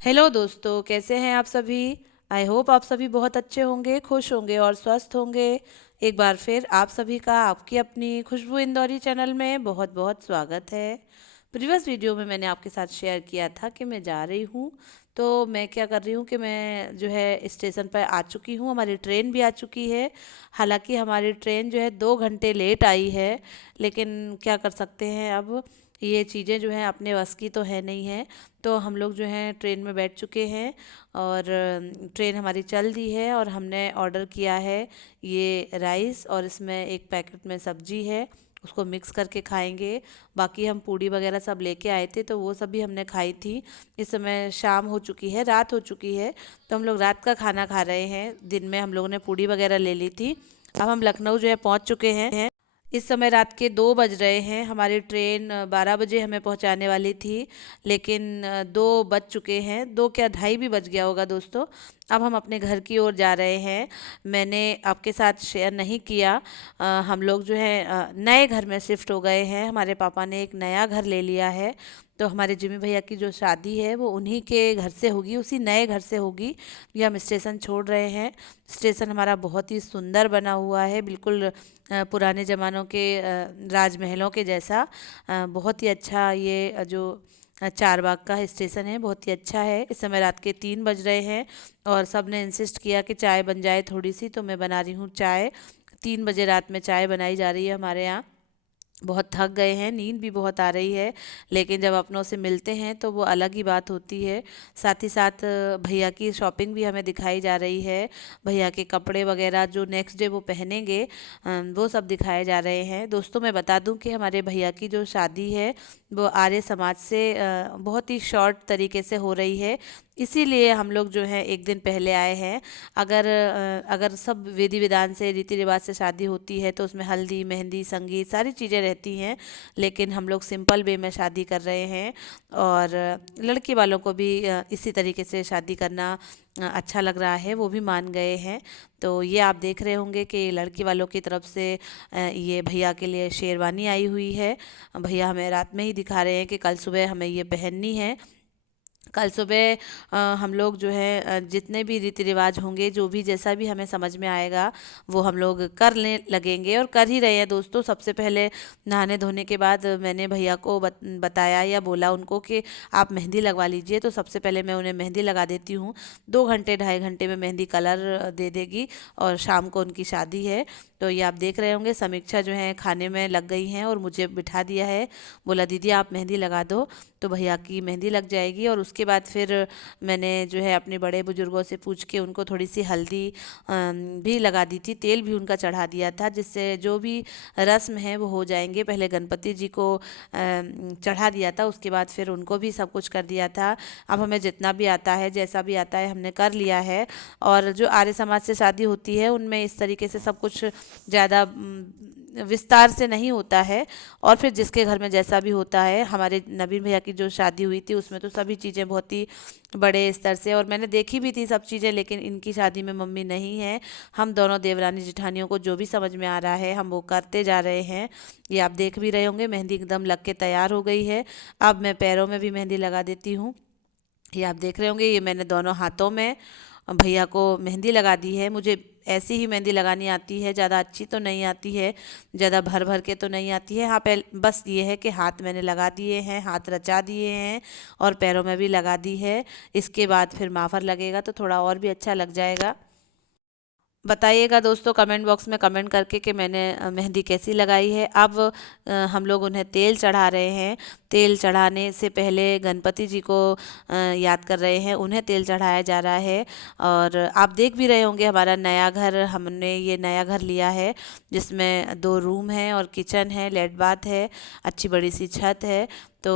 Hello दोस्तों, कैसे हैं आप सभी। आई होप आप सभी बहुत अच्छे होंगे, खुश होंगे और स्वस्थ होंगे। एक बार फिर आप सभी का आपकी अपनी खुशबू इंदौरी चैनल में बहुत बहुत स्वागत है। प्रीवियस वीडियो में मैंने आपके साथ शेयर किया था कि मैं जा रही हूँ। तो मैं क्या कर रही हूँ कि मैं जो है स्टेशन पर आ चुकी हूँ, हमारी ट्रेन भी आ चुकी है। हालांकि हमारी ट्रेन जो है 2 घंटे लेट आई है, लेकिन क्या कर सकते हैं। अब ये चीज़ें जो हैं अपने बस की तो है नहीं है। तो हम लोग जो हैं ट्रेन में बैठ चुके हैं और ट्रेन हमारी चल दी है और हमने ऑर्डर किया है ये राइस, और इसमें एक पैकेट में सब्जी है, उसको मिक्स करके खाएंगे। बाकी हम पूड़ी वगैरह सब लेके आए थे तो वो सब भी हमने खाई थी। इस समय शाम हो चुकी है, रात हो चुकी है, तो हम लोग रात का खाना खा रहे हैं। दिन में हम लोगों ने पूड़ी वगैरह ले ली थी। अब हम लखनऊ जो है पहुंच चुके हैं। इस समय रात के 2 बज रहे हैं। हमारी ट्रेन 12 बजे हमें पहुंचाने वाली थी, लेकिन 2 बज चुके हैं, 2 क्या 2:30 भी बज गया होगा दोस्तों। अब हम अपने घर की ओर जा रहे हैं। मैंने आपके साथ शेयर नहीं किया, हम लोग जो है नए घर में शिफ्ट हो गए हैं। हमारे पापा ने एक नया घर ले लिया है। तो हमारे जिमी भैया की जो शादी है वो उन्हीं के घर से होगी, उसी नए घर से होगी। ये हम स्टेशन छोड़ रहे हैं। स्टेशन हमारा बहुत ही सुंदर बना हुआ है, बिल्कुल पुराने ज़मानों के राजमहलों के जैसा। बहुत ही अच्छा ये जो चारबाग का स्टेशन है, बहुत ही अच्छा है। इस समय रात के 3 बज रहे हैं और सब ने इंसिस्ट किया कि चाय बन जाए थोड़ी सी, तो मैं बना रही हूँ चाय। 3 बजे रात में चाय बनाई जा रही है हमारे यहाँ। बहुत थक गए हैं, नींद भी बहुत आ रही है, लेकिन जब अपनों से मिलते हैं तो वो अलग ही बात होती है। साथ ही साथ भैया की शॉपिंग भी हमें दिखाई जा रही है। भैया के कपड़े वगैरह जो नेक्स्ट डे वो पहनेंगे, वो सब दिखाए जा रहे हैं। दोस्तों, मैं बता दूं कि हमारे भैया की जो शादी है वो आर्य समाज से बहुत ही शॉर्ट तरीके से हो रही है। इसीलिए हम लोग जो है एक दिन पहले आए हैं। अगर सब विधि विधान से, रीति रिवाज से शादी होती है तो उसमें हल्दी, मेहंदी, संगीत सारी चीज़ें रहती हैं। लेकिन हम लोग सिंपल वे में शादी कर रहे हैं, और लड़की वालों को भी इसी तरीके से शादी करना अच्छा लग रहा है, वो भी मान गए हैं। तो ये आप देख रहे होंगे कि लड़की वालों की तरफ से ये भैया के लिए शेरवानी आई हुई है। भैया हमें रात में ही दिखा रहे हैं कि कल सुबह हमें ये पहननी है। कल सुबह हम लोग जो है जितने भी रीति रिवाज होंगे, जो भी जैसा भी हमें समझ में आएगा वो हम लोग करने लगेंगे, और कर ही रहे हैं दोस्तों। सबसे पहले नहाने धोने के बाद मैंने भैया को बताया या बोला उनको कि आप मेहंदी लगवा लीजिए। तो सबसे पहले मैं उन्हें मेहंदी लगा देती हूँ। 2 घंटे 2.5 घंटे में मेहंदी कलर दे देगी, और शाम को उनकी शादी है। तो ये आप देख रहे होंगे, समीक्षा जो है खाने में लग गई हैं और मुझे बिठा दिया है। बोला दीदी आप मेहंदी लगा दो, तो भैया की मेहंदी लग जाएगी। और उसके बाद फिर मैंने जो है अपने बड़े बुजुर्गों से पूछ के उनको थोड़ी सी हल्दी भी लगा दी थी, तेल भी उनका चढ़ा दिया था, जिससे जो भी रस्म है वो हो जाएंगे। पहले गणपति जी को चढ़ा दिया था, उसके बाद फिर उनको भी सब कुछ कर दिया था। अब हमें जितना भी आता है, जैसा भी आता है, हमने कर लिया है। और जो आर्य समाज से शादी होती है उनमें इस तरीके से सब कुछ ज़्यादा विस्तार से नहीं होता है। और फिर जिसके घर में जैसा भी होता है, हमारे नवीन भैया की जो शादी हुई थी उसमें तो सभी चीज़ें बहुत ही बड़े स्तर से, और मैंने देखी भी थी सब चीज़ें, लेकिन इनकी शादी में मम्मी नहीं है। हम दोनों देवरानी जिठानियों को जो भी समझ में आ रहा है हम वो करते जा रहे हैं। ये आप देख भी रहे होंगे, मेहंदी एकदम लग के तैयार हो गई है। अब मैं पैरों में भी मेहंदी लगा देती हूँ। ये आप देख रहे होंगे, ये मैंने दोनों हाथों में भैया को मेहंदी लगा दी है। मुझे ऐसी ही मेहंदी लगानी आती है, ज़्यादा अच्छी तो नहीं आती है, ज़्यादा भर भर के तो नहीं आती है। हाँ, बस ये है कि हाथ मैंने लगा दिए हैं, हाथ रचा दिए हैं, और पैरों में भी लगा दी है। इसके बाद फिर माफर लगेगा तो थोड़ा और भी अच्छा लग जाएगा। बताइएगा दोस्तों कमेंट बॉक्स में कमेंट करके कि मैंने मेहंदी कैसी लगाई है। अब हम लोग उन्हें तेल चढ़ा रहे हैं। तेल चढ़ाने से पहले गणपति जी को याद कर रहे हैं, उन्हें तेल चढ़ाया जा रहा है। और आप देख भी रहे होंगे हमारा नया घर, हमने ये नया घर लिया है जिसमें 2 रूम हैं और किचन है, लेट बाथ है, अच्छी बड़ी सी छत है। तो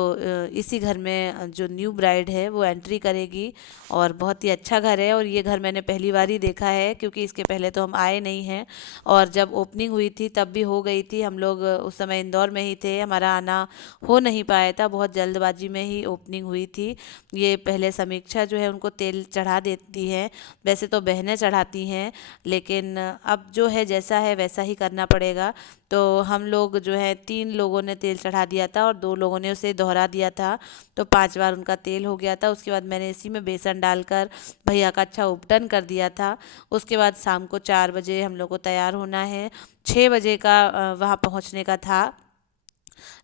इसी घर में जो न्यू ब्राइड है वो एंट्री करेगी, और बहुत ही अच्छा घर है। और ये घर मैंने पहली बार ही देखा है, क्योंकि इसके पहले तो हम आए नहीं हैं। और जब ओपनिंग हुई थी तब भी हो गई थी, हम लोग उस समय इंदौर में ही थे, हमारा आना हो नहीं पाया था, बहुत जल्दबाजी में ही ओपनिंग हुई थी। ये पहले समीक्षा जो है उनको तेल चढ़ा देती है, वैसे तो बहनें चढ़ाती हैं, लेकिन अब जो है जैसा है वैसा ही करना पड़ेगा। तो हम लोग जो है 3 लोगों ने तेल चढ़ा दिया था और 2 लोगों ने उसे दोहरा दिया था, तो 5 बार उनका तेल हो गया था। उसके बाद मैंने इसी में बेसन डालकर भैया का अच्छा उपटन कर दिया था। उसके बाद शाम को 4 बजे हम लोग को तैयार होना है। 6 बजे का वहाँ पहुँचने का था,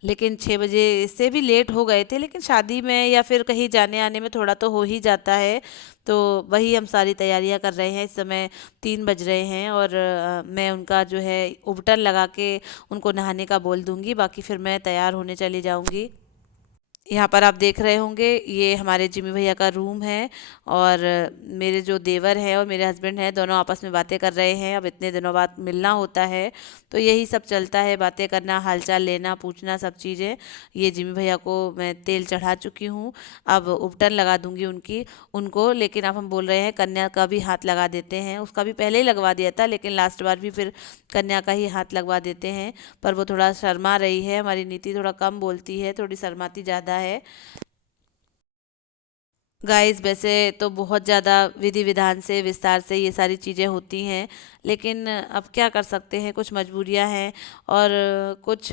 लेकिन 6 बजे से भी लेट हो गए थे, लेकिन शादी में या फिर कहीं जाने आने में थोड़ा तो हो ही जाता है। तो वही हम सारी तैयारियां कर रहे हैं। इस समय 3 बज रहे हैं और मैं उनका जो है उबटन लगा के उनको नहाने का बोल दूंगी, बाकी फिर मैं तैयार होने चली जाऊंगी। यहाँ पर आप देख रहे होंगे ये हमारे जिमी भैया का रूम है, और मेरे जो देवर हैं और मेरे हस्बैंड हैं दोनों आपस में बातें कर रहे हैं। अब इतने दिनों बाद मिलना होता है, तो यही सब चलता है, बातें करना, हालचाल लेना, पूछना, सब चीज़ें। ये जिमी भैया को मैं तेल चढ़ा चुकी हूँ, अब उपटन लगा दूंगी उनको। लेकिन अब हम बोल रहे हैं कन्या का भी हाथ लगा देते हैं। उसका भी पहले ही लगवा दिया था, लेकिन लास्ट बार भी फिर कन्या का ही हाथ लगवा देते हैं। पर वो थोड़ा शर्मा रही है, हमारी नीति थोड़ा कम बोलती है, थोड़ी शर्माती ज़्यादा है। गाइस वैसे तो बहुत ज़्यादा विधि विधान से विस्तार से ये सारी चीज़ें होती हैं, लेकिन अब क्या कर सकते हैं, कुछ मजबूरियां हैं और कुछ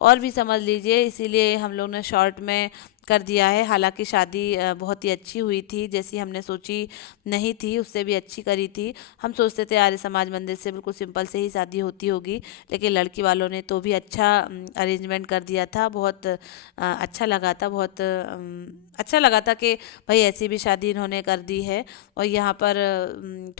और भी समझ लीजिए, इसीलिए हम लोग ने शॉर्ट में कर दिया है। हालांकि शादी बहुत ही अच्छी हुई थी, जैसी हमने सोची नहीं थी, उससे भी अच्छी करी थी। हम सोचते थे आर्य समाज मंदिर से बिल्कुल सिंपल से ही शादी होती होगी, लेकिन लड़की वालों ने तो भी अच्छा अरेंजमेंट कर दिया था। बहुत अच्छा लगा था, बहुत अच्छा लगा था कि भाई ऐसी भी शादी इन्होंने कर दी है। और यहाँ पर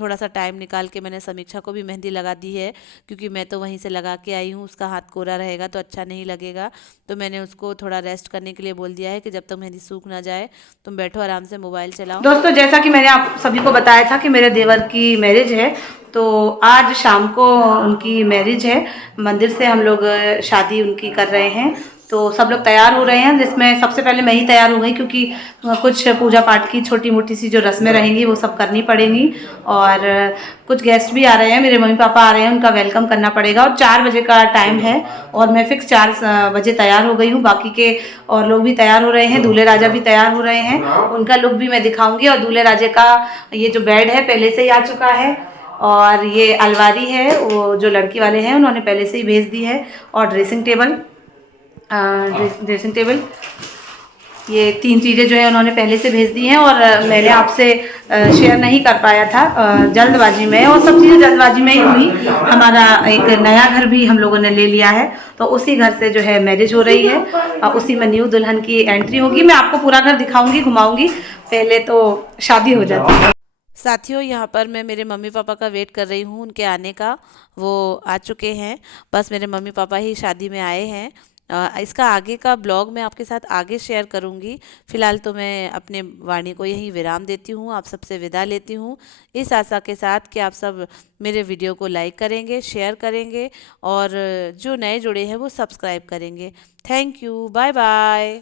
थोड़ा सा टाइम निकाल के मैंने समीक्षा को भी मेहंदी लगा दी है, क्योंकि मैं तो वहीं से लगा के आई हूँ, उसका हाथ कोरा रहेगा तो अच्छा नहीं लगेगा। तो मैंने उसको थोड़ा रेस्ट करने के लिए बोल दिया है कि जब तक मेहंदी सूख ना जाए तुम बैठो आराम से, मोबाइल चलाओ। दोस्तों जैसा कि मैंने आप सभी को बताया था कि मेरे देवर की मैरिज है, तो आज शाम को उनकी मैरिज है। मंदिर से हम लोग शादी उनकी कर रहे हैं, तो सब लोग तैयार हो रहे हैं, जिसमें सबसे पहले मैं ही तैयार हो गई, क्योंकि कुछ पूजा पाठ की छोटी मोटी सी जो रस्में रहेंगी वो सब करनी पड़ेंगी। और कुछ गेस्ट भी आ रहे हैं, मेरे मम्मी पापा आ रहे हैं, उनका वेलकम करना पड़ेगा। और 4 बजे का टाइम है और मैं फिक्स 4 बजे तैयार हो गई हूँ। बाकी के और लोग भी तैयार हो रहे हैं, दूल्हे राजा भी तैयार हो रहे हैं, उनका लुक भी मैं दिखाऊंगी। और दूल्हे राजे का ये जो बेड है पहले से ही आ चुका है, और ये अलमारी है वो जो लड़की वाले हैं उन्होंने पहले से ही भेज दी है। और ड्रेसिंग टेबल, ये 3 चीज़ें जो है उन्होंने पहले से भेज दी हैं, और मैंने आपसे शेयर नहीं कर पाया था जल्दबाजी में, और सब चीज़ें जल्दबाजी में ही हुई। हमारा एक नया घर भी हम लोगों ने ले लिया है, तो उसी घर से जो है मैरिज हो रही है, और उसी में न्यू दुल्हन की एंट्री होगी। मैं आपको पूरा घर दिखाऊंगी, घुमाऊंगी, पहले तो शादी हो जाती है। साथियों यहाँ पर मैं मेरे मम्मी पापा का वेट कर रही हूँ, उनके आने का। वो आ चुके हैं, बस मेरे मम्मी पापा ही शादी में आए हैं। इसका आगे का ब्लॉग मैं आपके साथ आगे शेयर करूँगी। फ़िलहाल तो मैं अपने वाणी को यहीं विराम देती हूँ, आप सबसे विदा लेती हूँ, इस आशा के साथ कि आप सब मेरे वीडियो को लाइक करेंगे, शेयर करेंगे, और जो नए जुड़े हैं वो सब्सक्राइब करेंगे। Thank you, bye bye.